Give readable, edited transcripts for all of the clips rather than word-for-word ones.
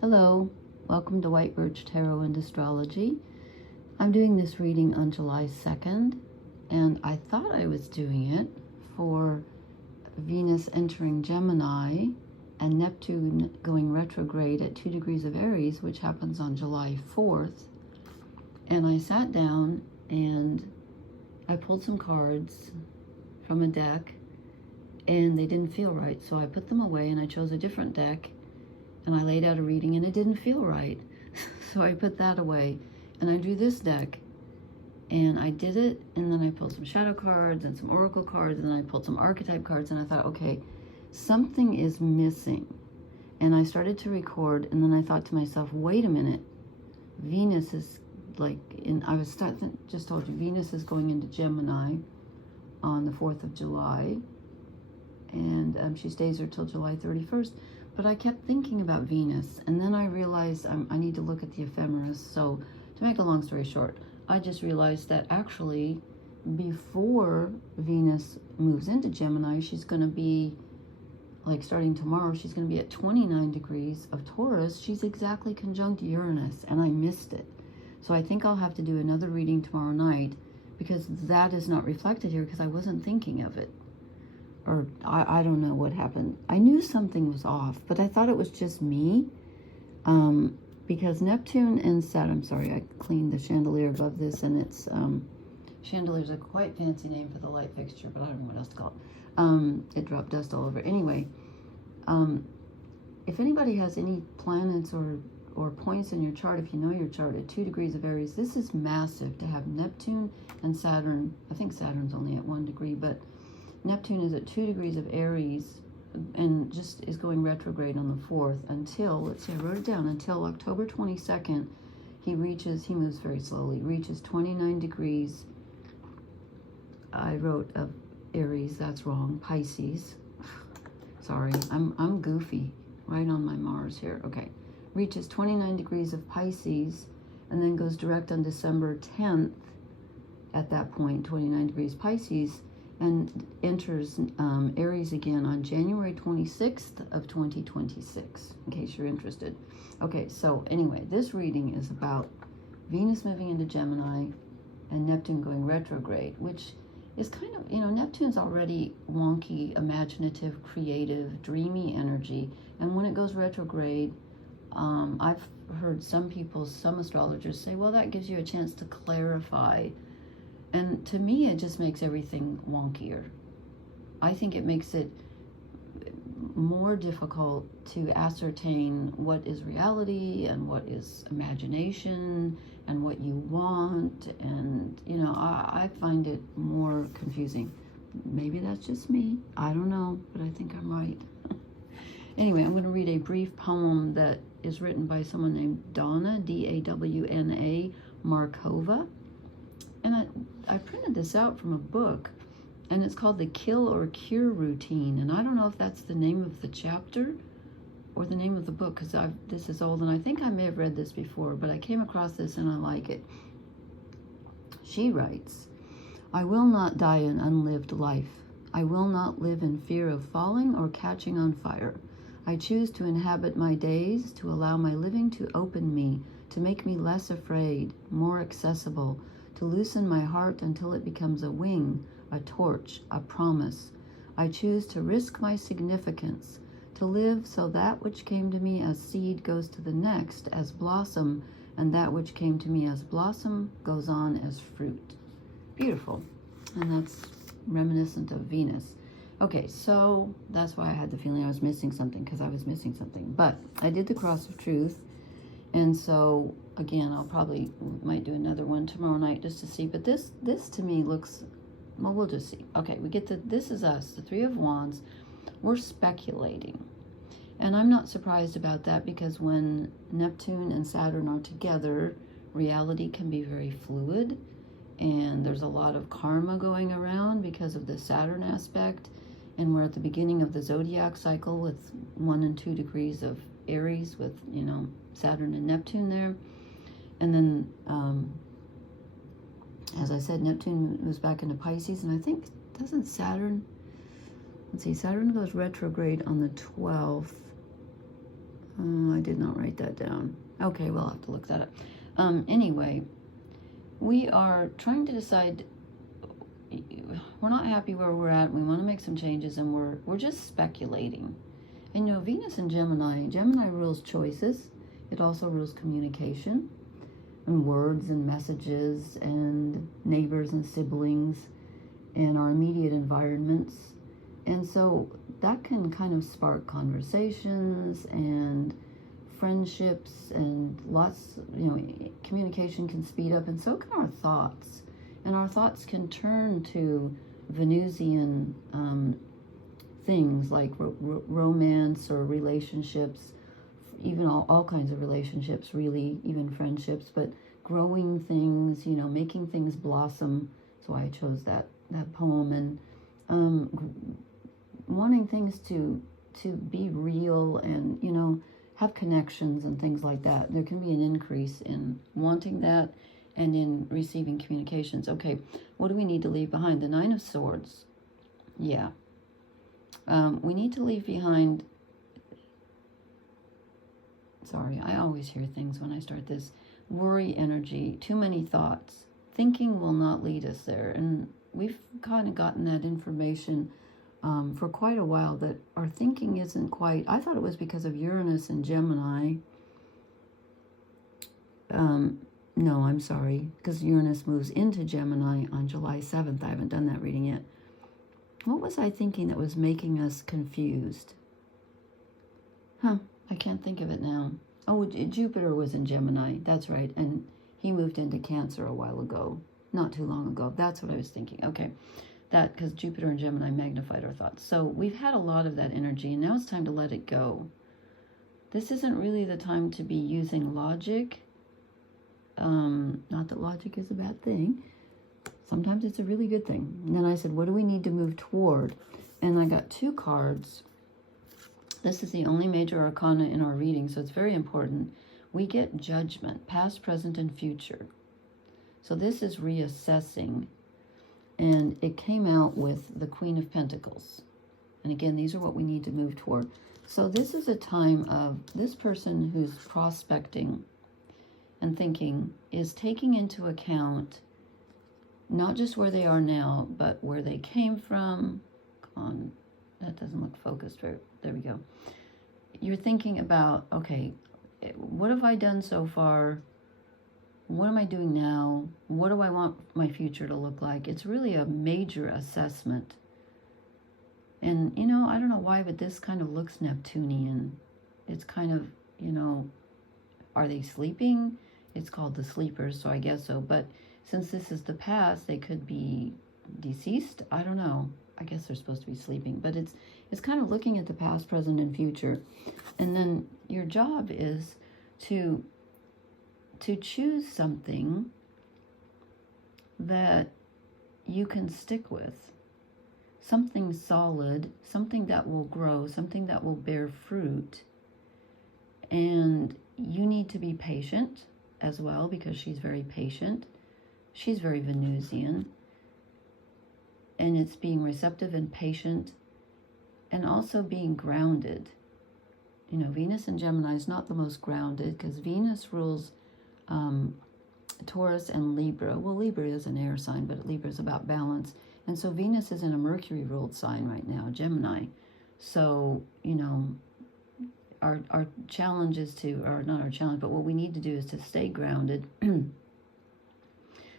Hello, welcome to White Birch Tarot and Astrology. I'm doing this reading on July 2nd, and I thought I was doing it for Venus entering Gemini and Neptune going retrograde at 2 degrees of Aries, which happens on July 4th. And I sat down and I pulled some cards from a deck, and they didn't feel right, so I put them away and I chose a different deck. And I laid out a reading and it didn't feel right. So I put that away and I drew this deck and I did it, and then I pulled some shadow cards and some oracle cards, and then I pulled some archetype cards, and I thought, okay, something is missing. And I started to record, and then I thought to myself, wait a minute, Venus is just told you, Venus is going into Gemini on the 4th of July, and she stays there till July 31st. But I kept thinking about Venus, and then I realized I need to look at the ephemeris. So to make a long story short, I just realized that actually before Venus moves into Gemini, she's going to be, like starting tomorrow, she's going to be at 29 degrees of Taurus. She's exactly conjunct Uranus, and I missed it. So I think I'll have to do another reading tomorrow night, because that is not reflected here because I wasn't thinking of it. Or I don't know what happened. I knew something was off, but I thought it was just me. Because Neptune and Saturn, sorry, I cleaned the chandelier above this, and it's, chandelier is a quite fancy name for the light fixture, but I don't know what else to call it. It dropped dust all over. Anyway, if anybody has any planets or points in your chart, if you know your chart at 2 degrees of Aries, this is massive to have Neptune and Saturn. I think Saturn's only at 1 degree, but Neptune is at 2 degrees of Aries and just is going retrograde on the 4th until, let's see, I wrote it down, until October 22nd, he moves very slowly, reaches 29 degrees. I wrote of Aries, that's wrong, Pisces. Sorry, I'm goofy, right on my Mars here. Okay, reaches 29 degrees of Pisces and then goes direct on December 10th at that point, 29 degrees Pisces, and enters Aries again on January 26th of 2026, in case you're interested. Okay, so anyway, this reading is about Venus moving into Gemini and Neptune going retrograde, which is kind of, Neptune's already wonky, imaginative, creative, dreamy energy. And when it goes retrograde, I've heard some astrologers say, well, that gives you a chance to clarify. And to me, it just makes everything wonkier. I think it makes it more difficult to ascertain what is reality and what is imagination and what you want. And, I find it more confusing. Maybe that's just me. I don't know, but I think I'm right. Anyway, I'm going to read a brief poem that is written by someone named Dawna, D-A-W-N-A, Markova. And I printed this out from a book, and it's called The Kill or Cure Routine. And I don't know if that's the name of the chapter or the name of the book, because this is old, and I think I may have read this before, but I came across this and I like it. She writes, I will not die an unlived life. I will not live in fear of falling or catching on fire. I choose to inhabit my days, to allow my living to open me, to make me less afraid, more accessible, to loosen my heart until it becomes a wing, a torch, a promise. I choose to risk my significance, to live so that which came to me as seed goes to the next as blossom, and that which came to me as blossom goes on as fruit. Beautiful. And that's reminiscent of Venus. Okay, so that's why I had the feeling I was missing something, because I was missing something. But I did the Cross of Truth. And so, again, might do another one tomorrow night just to see. But this to me looks, well, we'll just see. Okay, we get this is us, the Three of Wands. We're speculating. And I'm not surprised about that, because when Neptune and Saturn are together, reality can be very fluid. And there's a lot of karma going around because of the Saturn aspect. And we're at the beginning of the zodiac cycle with 1 and 2 degrees of Aries with, Saturn and Neptune there. And then, as I said, Neptune moves back into Pisces. And I think, doesn't Saturn, let's see, Saturn goes retrograde on the 12th. Oh, I did not write that down. Okay, we'll have to look that up. Anyway, we are trying to decide. We're not happy where we're at. We want to make some changes, and we're just speculating. And you know, Venus in Gemini. Gemini rules choices. It also rules communication, and words and messages, and neighbors and siblings, and our immediate environments. And so that can kind of spark conversations and friendships, and lots, you know, communication can speed up, and so can our thoughts. And our thoughts can turn to Venusian things like romance or relationships, even all kinds of relationships, really, even friendships, but growing things, you know, making things blossom. So I chose that poem, and wanting things to be real, and, you know, have connections and things like that. There can be an increase in wanting that and in receiving communications. Okay, what do we need to leave behind? The Nine of Swords. Yeah. We need to leave behind... Sorry, I always hear things when I start this. Worry energy, too many thoughts. Thinking will not lead us there. And we've kind of gotten that information for quite a while, that our thinking isn't quite... I thought it was because of Uranus and Gemini. No, I'm sorry, because Uranus moves into Gemini on July 7th. I haven't done that reading yet. What was I thinking that was making us confused? I can't think of it now. Oh, Jupiter was in Gemini. That's right. And he moved into Cancer a while ago. Not too long ago. That's what I was thinking. Okay. That, because Jupiter and Gemini magnified our thoughts. So we've had a lot of that energy, and now it's time to let it go. This isn't really the time to be using logic. Not that logic is a bad thing. Sometimes it's a really good thing. And then I said, what do we need to move toward? And I got two cards. This is the only major arcana in our reading, so it's very important. We get judgment, past, present, and future. So this is reassessing. And it came out with the Queen of Pentacles. And again, these are what we need to move toward. So this is a time of this person who's prospecting and thinking is taking into account not just where they are now, but where they came from. Come on, that doesn't look focused very. There we go. You're thinking about, okay, what have I done so far? What am I doing now? What do I want my future to look like? It's really a major assessment. And, you know, I don't know why, but this kind of looks Neptunian. It's kind of, you know, are they sleeping? It's called the sleepers, so I guess so. But since this is the past, they could be deceased. I don't know. I guess they're supposed to be sleeping. But it's kind of looking at the past, present, and future. And then your job is to choose something that you can stick with. Something solid, something that will grow, something that will bear fruit. And you need to be patient as well, because she's very patient. She's very Venusian. And it's being receptive and patient, and also being grounded. You know, Venus in Gemini is not the most grounded, because Venus rules Taurus and Libra. Well, Libra is an air sign, but Libra is about balance. And so Venus is in a Mercury-ruled sign right now, Gemini. So, you know, our challenge is to, or not our challenge, but what we need to do is to stay grounded and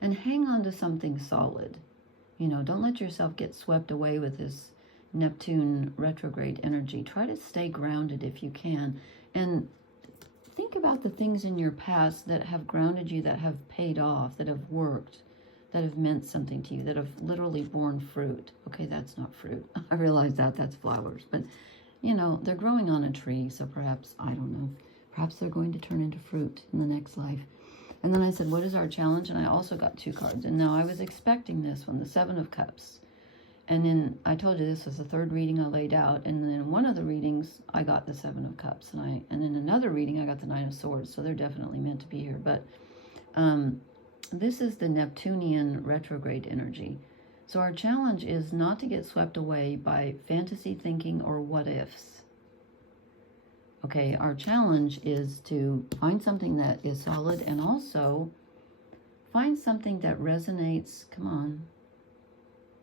hang on to something solid. You know, don't let yourself get swept away with this Neptune retrograde energy. Try to stay grounded if you can. And think about the things in your past that have grounded you, that have paid off, that have worked, that have meant something to you, that have literally borne fruit. Okay, that's not fruit. I realize that's flowers. But, you know, they're growing on a tree, so perhaps, I don't know, perhaps they're going to turn into fruit in the next life. And then I said, what is our challenge? And I also got two cards. And now I was expecting this one, the Seven of Cups. And then I told you this was the third reading I laid out. And then in one of the readings, I got the Seven of Cups. And in another reading, I got the Nine of Swords. So they're definitely meant to be here. But this is the Neptunian retrograde energy. So our challenge is not to get swept away by fantasy thinking or what ifs. Okay, our challenge is to find something that is solid and also find something that resonates. Come on.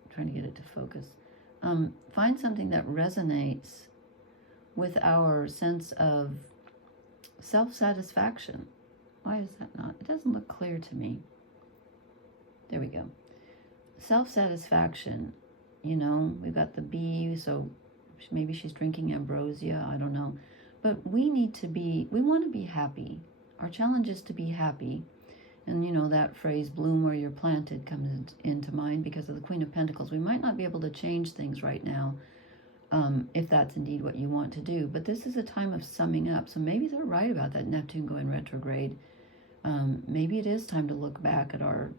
I'm trying to get it to focus. Find something that resonates with our sense of self-satisfaction. Why is that not? It doesn't look clear to me. There we go. Self-satisfaction. You know, we've got the bee, so maybe she's drinking ambrosia. I don't know. But we want to be happy. Our challenge is to be happy. And, you know, that phrase, bloom where you're planted, comes into mind because of the Queen of Pentacles. We might not be able to change things right now, if that's indeed what you want to do. But this is a time of summing up. So maybe they're right about that Neptune going retrograde. Maybe it is time to look back at our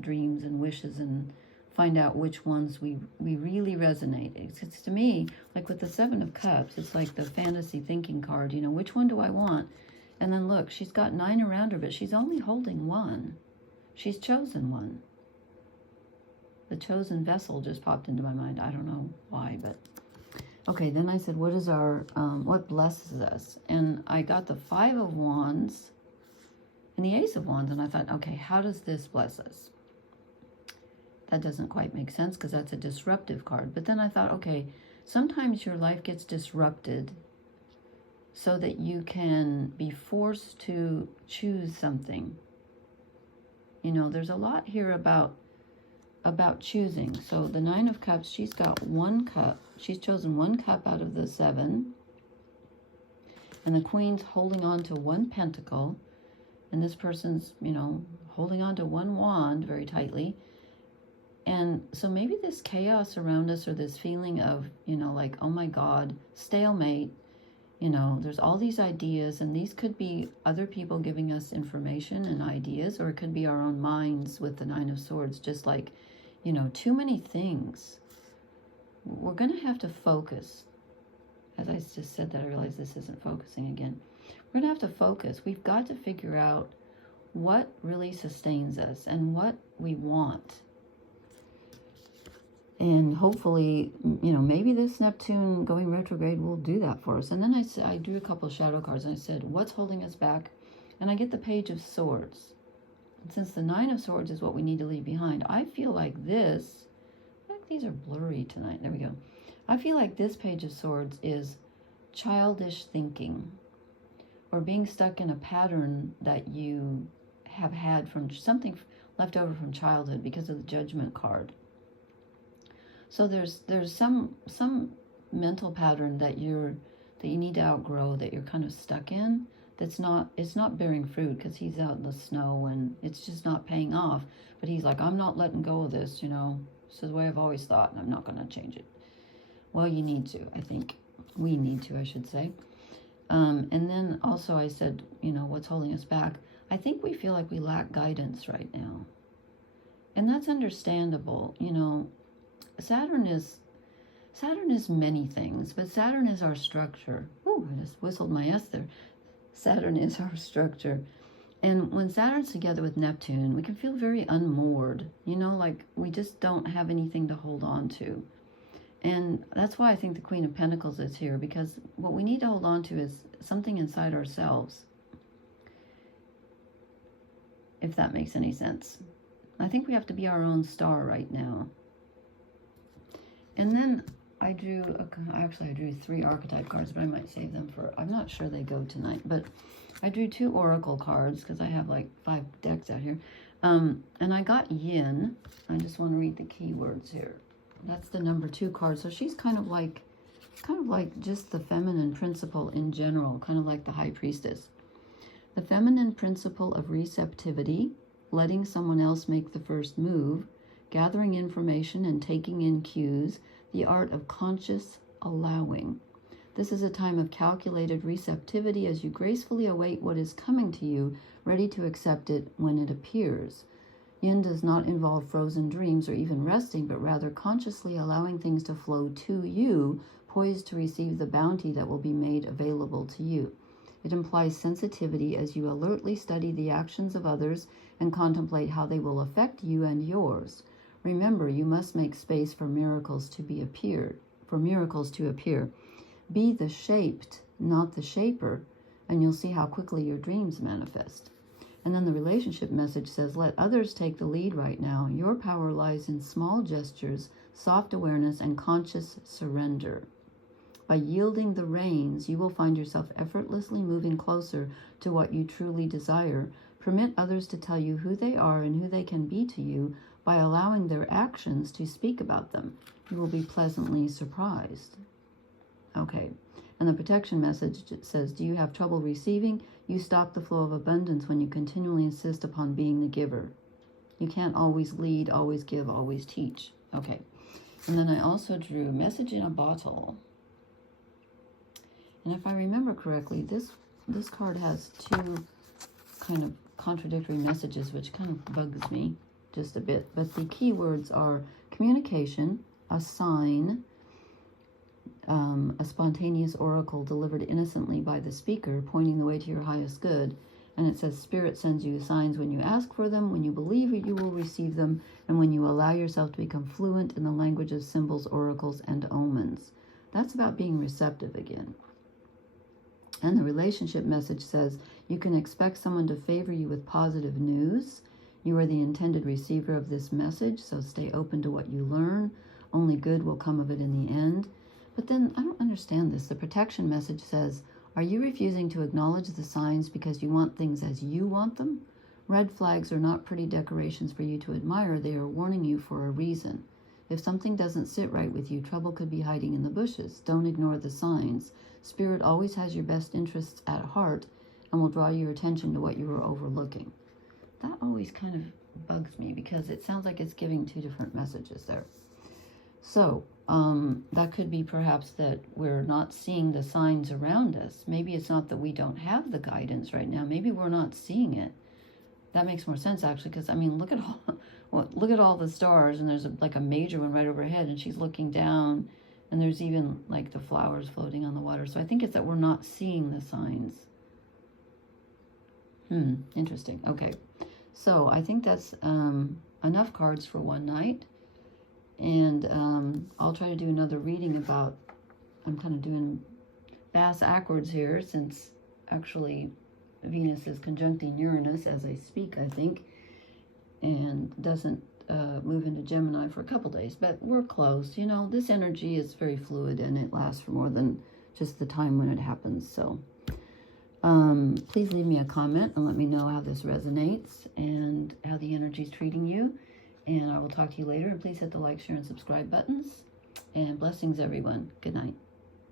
dreams and wishes and find out which ones we really resonate. It's to me, like with the Seven of Cups, it's like the fantasy thinking card. You know, which one do I want? And then look, she's got 9 around her, but she's only holding 1. She's chosen one. The chosen vessel just popped into my mind. I don't know why, but... Okay, then I said, what is our, what blesses us? And I got the 5 of Wands and the Ace of Wands, and I thought, okay, how does this bless us? That doesn't quite make sense because that's a disruptive card. But then I thought, okay, sometimes your life gets disrupted so that you can be forced to choose something. You know, there's a lot here about choosing. So the 9 of Cups, she's got 1 cup. She's chosen 1 cup out of the 7. And the Queen's holding on to 1 pentacle. And this person's, you know, holding on to 1 wand very tightly. And so maybe this chaos around us, or this feeling of, you know, like, oh my God, stalemate. You know, there's all these ideas, and these could be other people giving us information and ideas, or it could be our own minds with the 9 of Swords, just like, you know, too many things. We're going to have to focus. As I just said that, I realized this isn't focusing again. We're going to have to focus. We've got to figure out what really sustains us and what we want. And hopefully, you know, maybe this Neptune going retrograde will do that for us. And then I drew a couple of shadow cards, and I said, what's holding us back? And I get the Page of Swords. And since the 9 of Swords is what we need to leave behind, I feel like this, like these are blurry tonight. There we go. I feel like this Page of Swords is childish thinking, or being stuck in a pattern that you have had from something left over from childhood because of the Judgment card. So there's some mental pattern that you need to outgrow, that you're kind of stuck in. It's not bearing fruit because he's out in the snow and it's just not paying off. But he's like, I'm not letting go of this, you know. This is the way I've always thought, and I'm not going to change it. Well, you need to. I think we need to, I should say. And then also I said, you know, what's holding us back? I think we feel like we lack guidance right now, and that's understandable. You know, Saturn is many things, but Saturn is our structure. Ooh, I just whistled my S there. Saturn is our structure. And when Saturn's together with Neptune, we can feel very unmoored, you know, like we just don't have anything to hold on to. And that's why I think the Queen of Pentacles is here, because what we need to hold on to is something inside ourselves, if that makes any sense. I think we have to be our own star right now. And then I drew, actually I drew 3 archetype cards, but I might save them for, I'm not sure they go tonight, but I drew 2 oracle cards because I have like 5 decks out here. And I got Yin. I just want to read the keywords here. That's the number 2 card. So she's kind of like just the feminine principle in general, kind of like the High Priestess. The feminine principle of receptivity, letting someone else make the first move, gathering information and taking in cues, the art of conscious allowing. This is a time of calculated receptivity as you gracefully await what is coming to you, ready to accept it when it appears. Yin does not involve frozen dreams or even resting, but rather consciously allowing things to flow to you, poised to receive the bounty that will be made available to you. It implies sensitivity as you alertly study the actions of others and contemplate how they will affect you and yours. Remember, you must make space for miracles to appear. Be the shaped not the shaper, and you'll see how quickly your dreams manifest. And then the relationship message says, let others take the lead right now. Your power lies in small gestures, soft awareness, and conscious surrender. By yielding the reins, you will find yourself effortlessly moving closer to what you truly desire. Permit others to tell you who they are and who they can be to you by allowing their actions to speak about them. You will be pleasantly surprised. Okay, and the protection message says, do you have trouble receiving? You stop the flow of abundance when you continually insist upon being the giver. You can't always lead, always give, always teach. Okay, and then I also drew message in a bottle. And if I remember correctly, this card has two kind of contradictory messages, which kind of bugs me just a bit. But the key words are communication, a sign, a spontaneous oracle delivered innocently by the speaker, pointing the way to your highest good. And it says, Spirit sends you signs when you ask for them, when you believe it, you will receive them, and when you allow yourself to become fluent in the language of symbols, oracles, and omens. That's about being receptive again. And the relationship message says, you can expect someone to favor you with positive news. You are the intended receiver of this message, so stay open to what you learn. Only good will come of it in the end. But then, I don't understand this. The protection message says, are you refusing to acknowledge the signs because you want things as you want them? Red flags are not pretty decorations for you to admire. They are warning you for a reason. If something doesn't sit right with you, trouble could be hiding in the bushes. Don't ignore the signs. Spirit always has your best interests at heart and will draw your attention to what you are overlooking. That always kind of bugs me because it sounds like it's giving two different messages there. So, that could be perhaps that we're not seeing the signs around us. Maybe it's not that we don't have the guidance right now. Maybe we're not seeing it. That makes more sense, actually, because, I mean, look at all the stars, and there's like a major one right overhead, and she's looking down, and there's even like the flowers floating on the water. So I think it's that we're not seeing the signs. Interesting. Okay. So I think that's enough cards for one night. And I'll try to do another reading about, I'm kind of doing bass backwards here, since actually Venus is conjuncting Uranus as I speak, I think, and doesn't move into Gemini for a couple days, but we're close. You know, this energy is very fluid and it lasts for more than just the time when it happens. So please leave me a comment and let me know how this resonates and how the energy is treating you. And I will talk to you later. And please hit the like, share, and subscribe buttons. And blessings, everyone. Good night.